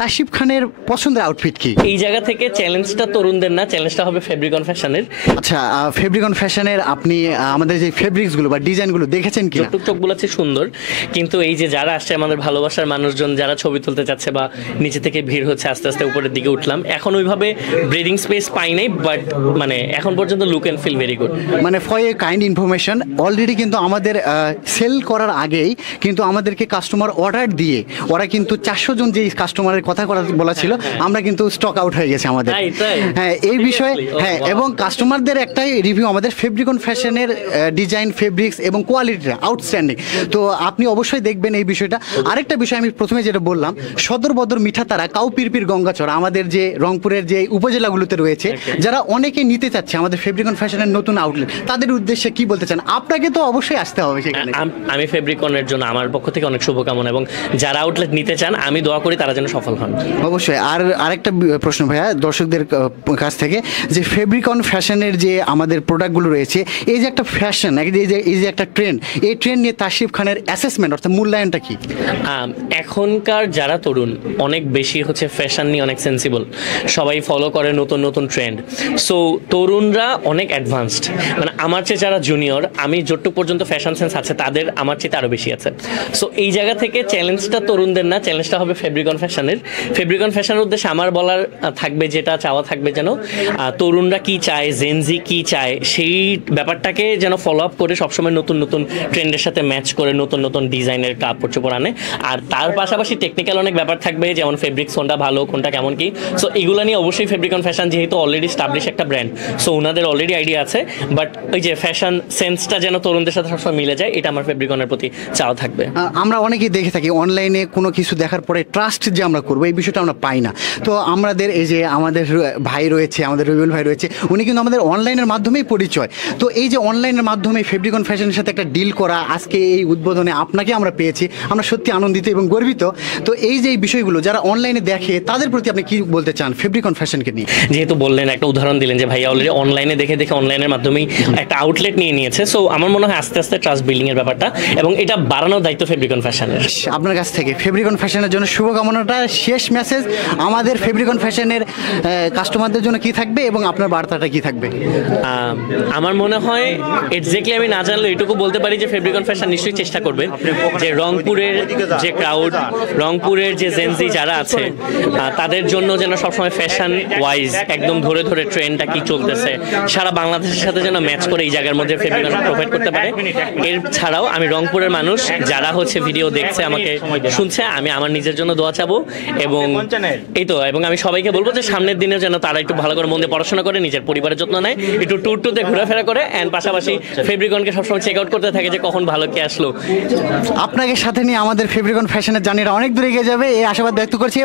তাসিফ খানের পছন্দের আউটফিট কি? এই জায়গা থেকে চ্যালেঞ্জটা তরুণদের না, চ্যালেঞ্জটা হবে ফেব্রিকন ফ্যাশনের। আচ্ছা, ফেব্রিকন ফ্যাশনের আপনি আমাদের যে ফেব্রিক্সগুলো বা ডিজাইনগুলো দেখেছেন কি? যতটুক চোখ বলাচ্ছে সুন্দর, কিন্তু এই যে যারা আসছে আমাদের ভালোবাসার মানুষজন যারা ছবি তুলতে চাচ্ছে বা নিচে থেকে ভিড় হচ্ছে, আস্তে আস্তে উপরের দিকে উঠলাম, এখন ওইভাবে ব্রিডিং স্পেস পাই নাই, বাট মানে এখন পর্যন্ত look and feel very good. মানে for a kind information, already কিন্তু আমাদের সেল করার আগেই কিন্তু আমাদেরকে কাস্টমার অর্ডার দিয়ে ওরা কিন্তু 400 জন যে কাস্টমারের কথা বলা ছিল, আমরা কিন্তু স্টক আউট হয়ে গেছে আমাদের। হ্যাঁ, এই বিষয়ে হ্যাঁ, এবং কাস্টমারদের একটাই রিভিউ আমাদের ফেব্রিকন ফ্যাশনের ডিজাইন, ফেব্রিক্স এবং কোয়ালিটিটা আউটস্ট্যান্ডিং। তো আপনি অবশ্যই দেখবেন এই বিষয়টা। আরেকটা বিষয় আমি প্রথমে যেটা বললাম, সদর বদর মিঠাতারা, কাউপিরপির, গঙ্গাচড়া, আমাদের যে রংপুরের যে উপজেলাগুলোতে রয়েছে, যারা অনেকে নিতে চাচ্ছে আমাদের ফেব্রিকন ফ্যাশনের নতুন আউটলেট, তাদের উদ্দেশ্যে কি বলতে চান? আপনাকে তো অবশ্যই আসতে হবে সেখানে। আমি ফেব্রিকনের জন্য আমার পক্ষ থেকে অনেক শুভকামনা, এবং যারা আউটলেট নিতে চান আমি দোয়া করি তারা যেন সফল হন। অবশ্যই। আর আরেকটা প্রশ্ন ভাইয়া দর্শকদের কাছ থেকে, যে ফেব্রিকন ফ্যাশনের যে আমাদের প্রোডাক্টগুলো রয়েছে, এই যে একটা ফ্যাশন, এই যে একটা ট্রেন্ড, এই ট্রেন্ড নিয়ে তাসিফ খানের অ্যাসেসমেন্ট অর্থাৎ মূল্যায়নটা কি? এখনকার যারা তরুণ অনেক বেশি হচ্ছে ফ্যাশন নিয়ে অনেক সেন্সিবল, সবাই ফলো করে নতুন নতুন ট্রেন্ড। সো তরুণরা অনেক অ্যাডভান্সড, মানে আমার চেয়ে যারা জুনিয়র, আমি যতটুকু পর্যন্ত ফ্যাশন সেন্স আছে তাদের আমার চেয়ে আরও বেশি আছে। সো এই জায়গা থেকে চ্যালেঞ্জটা তরুণদের না, চ্যালেঞ্জটা হবে ফেব্রিকন ফ্যাশনের। ফেব্রিকন ফ্যাশনের উদ্দেশ্যে আমার বলার থাকবে, যেটা চাওয়া থাকবে যেন তরুণরা কি চায়, জেনজি কি চায়, সেই ব্যাপারটাকে যেন ফলো আপ করে সবসময় নতুন নতুন ট্রেন্ডের সাথে ম্যাচ করে নতুন নতুন ডিজাইনের কাপড় চোপড় আনে। আর তার পাশাপাশি টেকনিক্যাল অনেক ব্যাপার থাকবে, যেমন ফেব্রিক্স কোনটা ভালো, কোনটা কেমন কি। সো এগুলো নিয়ে অবশ্যই ফেব্রিকন ফ্যাশন যেহেতু অলরেডি স্টাবলিশ একটা ব্র্যান্ড, সো ওনাদের অলরেডি আইডিয়া আছে, বাট ওই যে ফ্যাশন সেন্সটা যেন তরুণদের সাথে সবসময় মিলে যায়, এটা আমার ফেব্রিকনের প্রতি চাওয়া থাকবে। আমরা অনেকেই দেখে থাকি অনলাইনে কোনো কিছু দেখার পরে ট্রাস্ট যে আমরা করবো, এই বিষয়টা আমরা পাই না। তো আমাদের এই যে আমাদের ভাই রয়েছে, আমাদের রবিউল ভাই রয়েছে, উনি কিন্তু আমাদের অনলাইনের মাধ্যমেই পরিচয়। তো এই যে অনলাইনের মাধ্যমে ফেব্রিকন ফ্যাশনের সাথে একটা ডিল করা, আজকে এই উদ্বোধনে আপনাকে আমরা পেয়েছি, আমরা সত্যি আনন্দিত এবং গর্বিত। তো এই যে এই বিষয়গুলো যারা অনলাইনে দেখে, তাদের প্রতি আপনি কি বলতে চান ফেব্রিকন ফ্যাশনকে নিয়ে? যেহেতু বললেন, একটা উদাহরণ দিলেন যে ভাইয়া অলরেডি অনলাইনে দেখে দেখে অনলাইনের মাধ্যমেই একটা আউটলেট নিয়ে নিয়েছে, সো আমার মনে হয় আস্তে আস্তে ট্রাস্ট বিল্ডিং এর ব্যাপারটা, এবং এটা বাড়ানোর দায়িত্ব ফেব্রিকন ফ্যাশনের। আপনার কাছ থেকে ফেব্রিকন ফ্যাশনের জন্য শুভকামনাটা, শেষ মেসেজ আমাদের ফেব্রিকন ফ্যাশনের কাস্টমারদের জন্য কি থাকবে এবং আপনার বার্তাটা কি থাকবে? আমার মনে হয় এক্স্যাক্টলি আমি না জানলেও এটুকু বলতে পারি যে ফেব্রিকন ফ্যাশন নিশ্চয়ই চেষ্টা করবে যে রংপুরের যে ক্রাউড, রংপুরের যে জেনজি যারা আছে, তাদের জন্য যেন সবসময় ফ্যাশন ওয়াইজ একদম ধরে ধরে ট্রেন্ডটা কি চলতেছে সারা বাংলাদেশের সাথে যেন ম্যাচ করে এই জায়গার মধ্যে ফেব্রিকন প্রোভাইড করতে পারে। এর ছাড়াও আমি রংপুরের মানুষ যারা হচ্ছে ভিডিও দেখছে, আমাকে শুনছে, আমি আমার নিজের জন্য দোয়া চাবো, এবং এই তো, এবং আমি সবাইকে বলবো যে সামনের দিনে যেন তারা একটু ভালো করে মন দিয়ে পড়াশোনা করে, নিজের পরিবারের যত্ন নেয়, একটু ট্যুর টুতে ঘোরাফেরা করে, অ্যান্ড পাশাপাশি ফেব্রিকনকে সবসময় চেক আউট করতে থাকে যে কখন ভালো কে আসলো। আপনাকে সাথে নিয়ে আমাদের ফেব্রিকন ফ্যাশনের জার্নিটা অনেক দূরে এগিয়ে যাবে, এই আশাবাদ ব্যক্ত করছি।